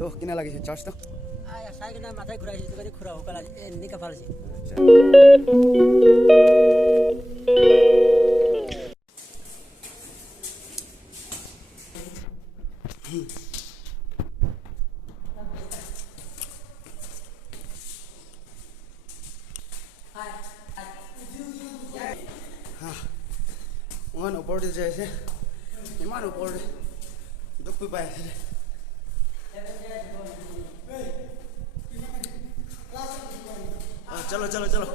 তো কিনা লাগিছে চাৰ্জটো চাই কিনে মাথাই ঘূৰাইছে যদি ঘূৰাব পেলাই এনেকৈ ভাল হৈছে ইমান ওপৰতে যাই আছে ইমান ওপৰতে দুখ পাই আছে চলো চলো চলো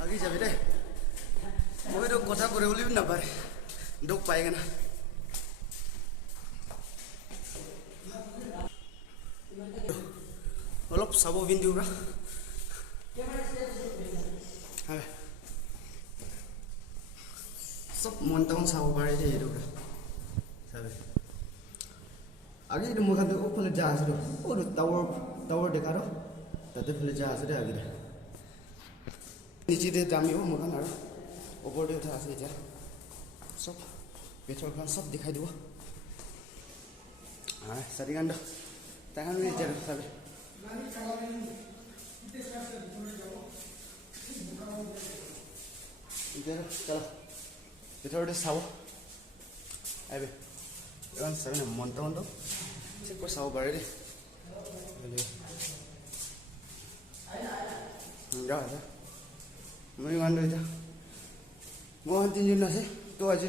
আগে যাবি দে মইতো কথা কৰে বুলি নাপাৰে দুখ পাই কেনা অলপ চাব বিন্দু সব মন তখন চাব পাৰে যে এইটো চাবে আগে এইটো মই খান ওপৰলৈ যা আছিলো ও টাৱাৰ দেখা ৰ তাতে ফেলে যা আছে দে আগে নিচেতে দামিও মই খান আৰু ওপৰতে উঠা আছে এতিয়া সব পেট্ৰলখন সব দেখাই দিব চাৰি গান তাহান এতিয়া চাবে চলো ভিতৰতে চাব আহিবি ইমান চাবি না মন্ত্ৰটো চেক কৰি চাব পাৰে দেই মই ইমান এতিয়া মই তিনিজন আছে তো আজি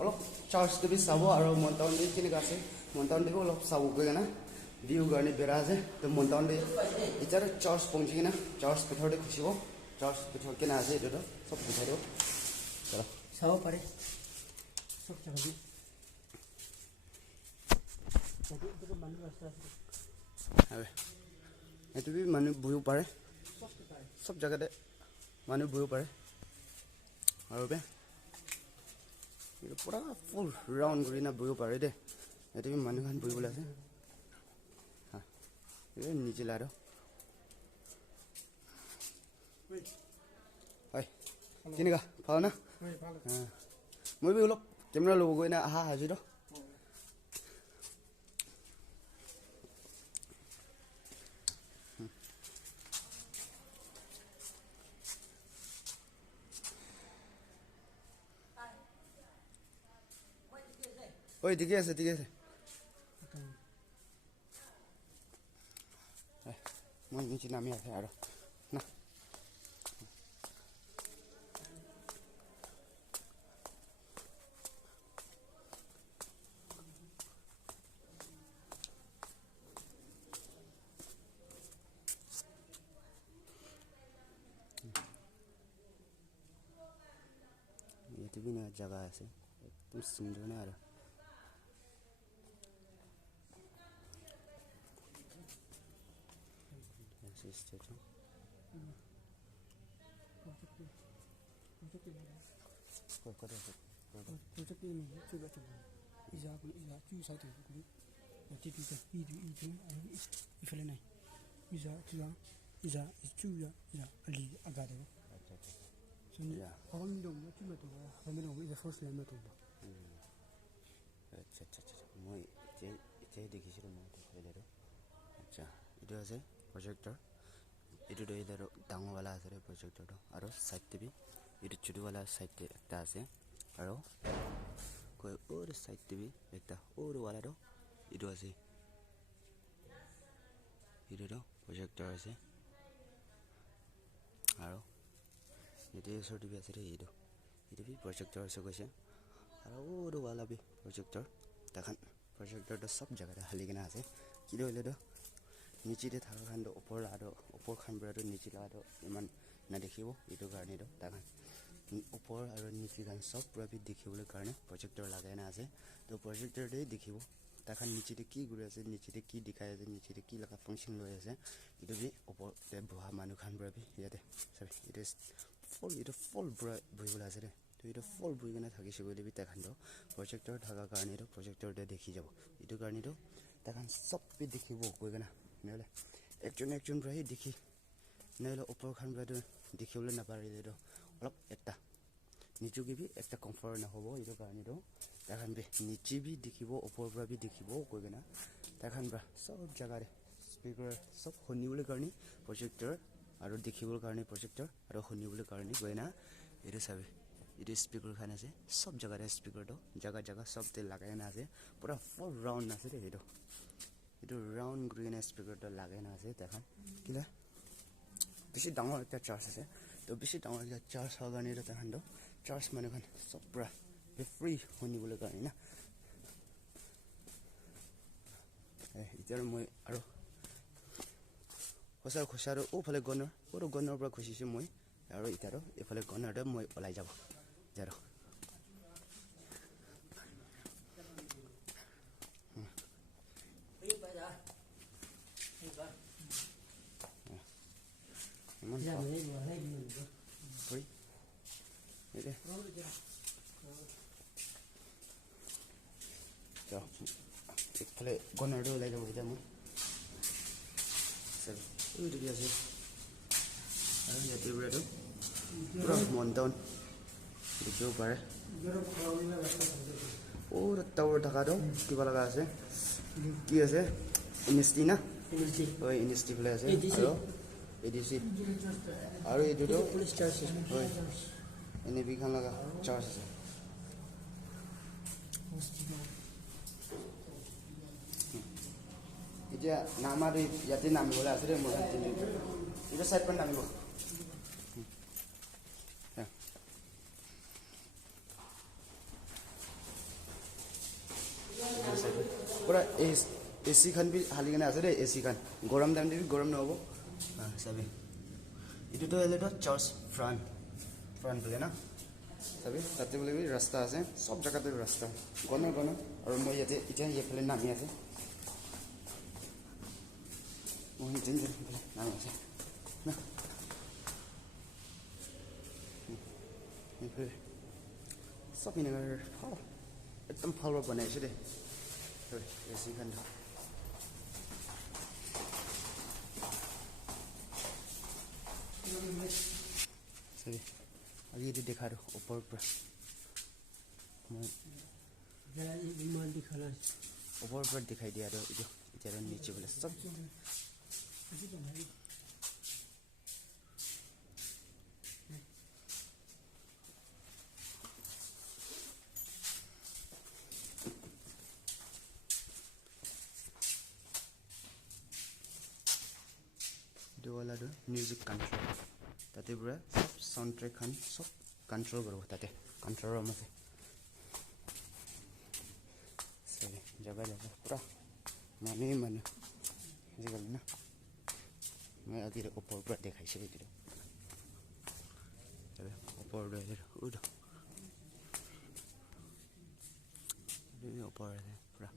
অলপ চাৰ্জটো বি চাব আৰু মন্ত্ৰটো কেনেকুৱা আছে মন্ত্ৰটো অলপ চাব গৈ কেনে ভিউ কাৰণে বেৰা আছে তো মন্ত্ৰটো এতিয়া চাৰ্জ পहुঁচি কিনে চাৰ্জ ভিতৰতে খুচিব চাৰ্জ ভিতৰত কেনে আছে এইটো চব বুজাই দিব চলো চাব পাৰে চব চাবি এইটো বি মানুহ বহিব পাৰে চব জেগাতে মানুহ বহিব পাৰে আৰু বে এইটো পুৰা ফুল ৰাউণ্ড কৰি না বহিব পাৰে দেই এইটো বি মানুহখন বহিবলৈ আছে এই নিজে লাৰ হয় কেনেকুৱা ভাল না মই বি অলপ কেমেৰা ল'ব গৈ না আহা হাজিৰ ঐ ঠিকে আছে মই নিচে নামি আছে আৰু না এইটো বি না জাগা আছে একদম সুন্দৰ না আৰু স্টেশন ইফালে নাই ali agade মই এতিয়া দেখিছিলোঁ মই আচ্ছা এইটো আছে প্ৰজেক্টৰ এইটো ডাঙৰৱালা আছে প্ৰজেক্টৰটো আৰু চাইড টিভি এইটো ছোটৱালা চাইড একটা আছে আৰু কৈ ওৰ চাইড টিভি একটা ওৰৱালাটো এইটো আছে এইটো প্ৰজেক্টৰ আছে আৰু এইটো ওচৰ টিভি আছে এইটো বি প্ৰজেক্টৰ আছে কৈছে আৰু ওৰৱালা বি প্ৰজেক্টৰ তাখান প্ৰজেক্টৰটো চব জেগাতে হালি কিনে আছে কি ধৰিলেতো নিচেতে থকা খান ওপৰ আৰু ওপৰ খানবোৰতো নিচে লগাটো ইমান নেদেখিব এইটো কাৰণেতো তাখান ওপৰ আৰু নিচে খান চব পুৰা বি দেখিবলৈ কাৰণে প্ৰজেক্টৰ লগাই না আছে তো প্ৰজেক্টৰতে দেখিব তাখান নিচেতে কি কৰি আছে নিচেতে কি দেখাই আছে নিচেতে কি লগা ফাংচন লৈ আছে এইটো বি ওপৰতে বহা মানুহ খানবোৰে বি ইয়াতে চাবি এইটো ফুল পুৰা বহিবলৈ আছে দেই তো এইটো ফুল বহি কিনে থাকিছে বুলি বি তাখানটো প্ৰজেক্টৰ থকাৰ কাৰণেতো প্ৰজেক্টৰতে দেখি যাব এইটো কাৰণেতো তাখান চব বি দেখিব কৈ কিনে নহ'লে একজন পৰাহে দেখি নহ'লে ওপৰ খানবোৰেতো দেখিবলৈ নাপাৰিলেতো অলপ এটা নিজকে বি একটা কমফৰ্ট নহ'ব এইটো কাৰণেতো দেখান বে নিচে বি দেখিব ওপৰ পৰা বি দেখিব কৈ কেনা দেখান বা সব জাগাৰে স্পিকাৰ সব শুনিবলৈ কাৰণে প্ৰজেক্টৰ আৰু দেখিবৰ কাৰণে প্ৰজেক্টৰ আৰু শুনিবলৈ কাৰণে গৈ না এইটো চাবি এইটো স্পিকাৰ খান আছে সব জাগাৰে স্পিকাৰটো জাগা সবতে লাগাই না আছে পুৰা ফুল ৰাউণ্ড আছে ৰে এইটো ৰাউণ্ড গ্ৰীণ স্পিকাৰটো লাগাই না আছে দেখান কিলা বেছি ডাঙৰ এটা চাৰ্জ আছে তো বেছি ডাঙৰ এটা চাৰ্জ হোৱাৰ কাৰণে এটা দেখান তো চাৰ্জ মানে খান সব পুৰা ফ্ৰী শুনিবলৈ কাৰণে না এতিয়া মই আৰু খোচা আৰু ওফালে গনৰ পৰা খুচিছোঁ মই আৰু এতিয়া এইফালে গনৰতে মই ওলাই যাব যাৰো এইফালে গনৰতে ওলাই যাব এতিয়া মই এইটো আছে আৰু ইয়াতে পুৰা মনটাউন দেখিব পাৰে টাৱাৰ থকাটো কিবা লগা আছে কি আছে ইনিষ্টি না হয় ইনিষ্টি ফালে আছে আৰু এডিচি আৰু এইটোতো হয় NAB খান লগা চাৰ্জ আছে এতিয়া নামাৰ ইয়াতে নামিবলৈ আছে ৰে মই এইটো চাইড পৰা নামিব পুৰা এচি খান বি হালি কেনে আছে দেই এচি খান গৰম টাইম দিবি গৰম নহ'ব চাবি এইটোতো এলেতো চাৰ্জ ফ্ৰণ্ট বোলে না চাবি তাতে বোলে ৰাস্তা আছে সব জেগাতে ৰাস্তা গণ আৰু মই ইয়াতে এতিয়া এইফালে নামি আছে মই নামি আছে না এইফালে সব এনেকৈ একদম ভাল বনাইছে দেই এচি খান চাবি আজি এইটো দেখাৰো ওপৰৰ পৰা মই ওপৰৰ পৰা দেখাই দিয়া আৰু এইটো এতিয়া নিচে বোলে চব এইটো মিউজিক কণ্ট্ৰল তাতে পুৰা সাউণ্ড ট্ৰেক খান সব কণ্ট্ৰল কৰিব তাতে কণ্ট্ৰল ৰুম আছে জাগা পুৰা মানুহ আজিকালি না মই আজি ওপৰৰ পৰা দেখাইছোঁ এইটো ওপৰৰ ওপৰ আছে পুৰা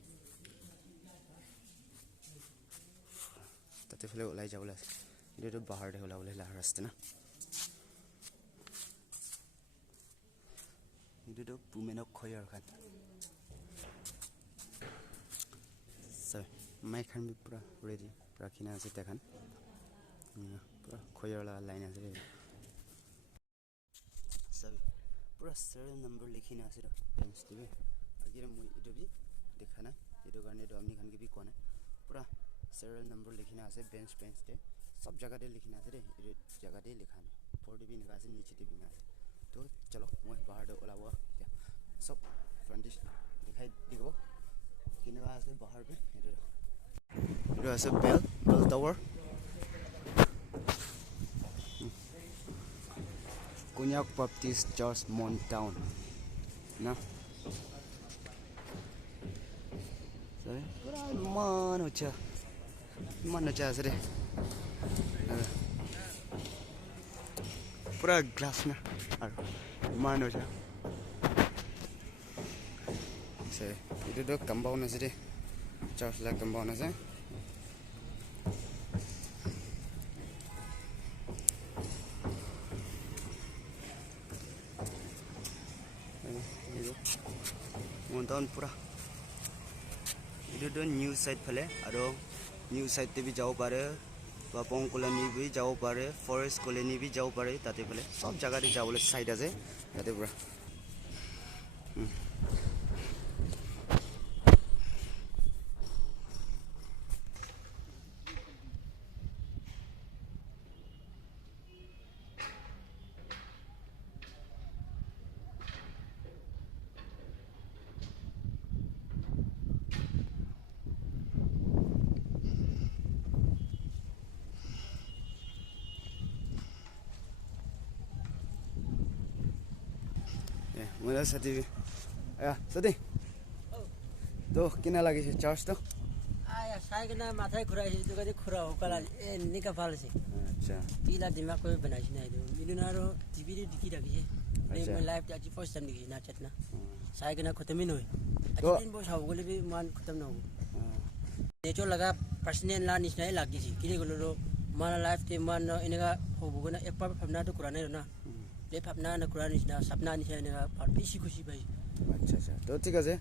তাতে ফালে ওলাই যাবলৈ আছে এইটো বাহিৰতে ওলাবলৈ ৰাস্তা না এইটোতো পুমেনক খৈয়াৰ খান মাইক খান পুৰা ৰেডি পুৰা কিনা আছে তেখান পুৰা খৈয়াৰ লাইন আছে চাবি পুৰা 7 নম্বৰ লিখিনা আছে বেঞ্চ দিবি আজি মই এইটো বি দেখা নাই এইটো কাৰণে এইটো আমি খান কি কোৱা নাই পুৰা 7 নম্বৰ লিখিনা আছে বেঞ্চ দে সব জায়গাতে লিখিনা আছে ৰে এই জায়গাতে লিখা নাই ওপৰতে বি লিখা আছে নিচেতে বি নাই তো চলো মই বাহিৰতে ওলাব সব ফ্ৰণ্টিছ দেখাই দিব কেনেকুৱা আছে বাহিৰতে এইটো আছে বেল tower Kunyak Baptist Church Montown na sabi pura mano cha sare pura glass na mano cha sabi itu do compound na sare church la compound na sare Montown pura itu new side phale aro new side te bi jao pare Papong colony bi jao pare forest colony bi jao pare tate phale sob jaga te jabole side ase tate pura Mula sati. Ya, sati. Tuh, kena lagi sih charge tuh. Ayah, saya kena mata kurai itu kan kurang kalau ini kapal sih. Acha. Tidak dimak kau benar sih itu. Ini naro TV di dikit lagi sih. Ini live jadi first time di na chat na. Saya kena khatamin hoy. Ajin bos hawo gole bi man khatam na ho. Necho laga personal la nisnai lagi sih. Kini golo mana live te man ini ka ho bugona ek par phamna to kurane na. Le phamna na kurane nisna sapna nisna ne ka par bisi khushi bai. Acha acha. To ঠিক আছে.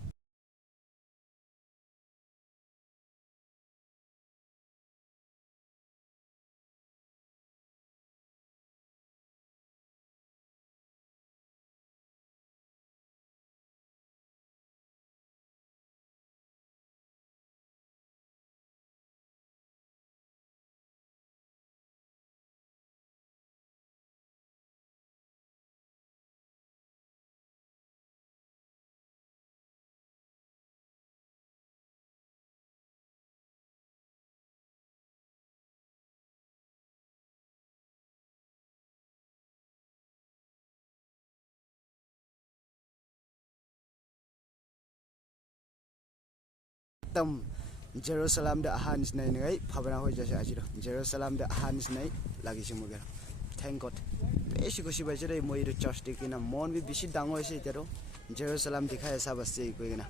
Tam Jerusalem da Hans nai ngai phabana hoi jase ajiro Jerusalem da Hans nai lagi simuger thank god beshi kushi bai jere moi ro church de kina mon bi bishi dangoi se tero Jerusalem dikhaya sabas se koigena